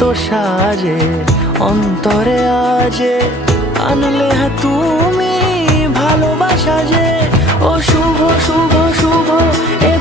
এত সাজে অন্তরে আজে আনলে হ্যাঁ তুমি ভালোবাসা যে। ও শুভ শুভ শুভ এ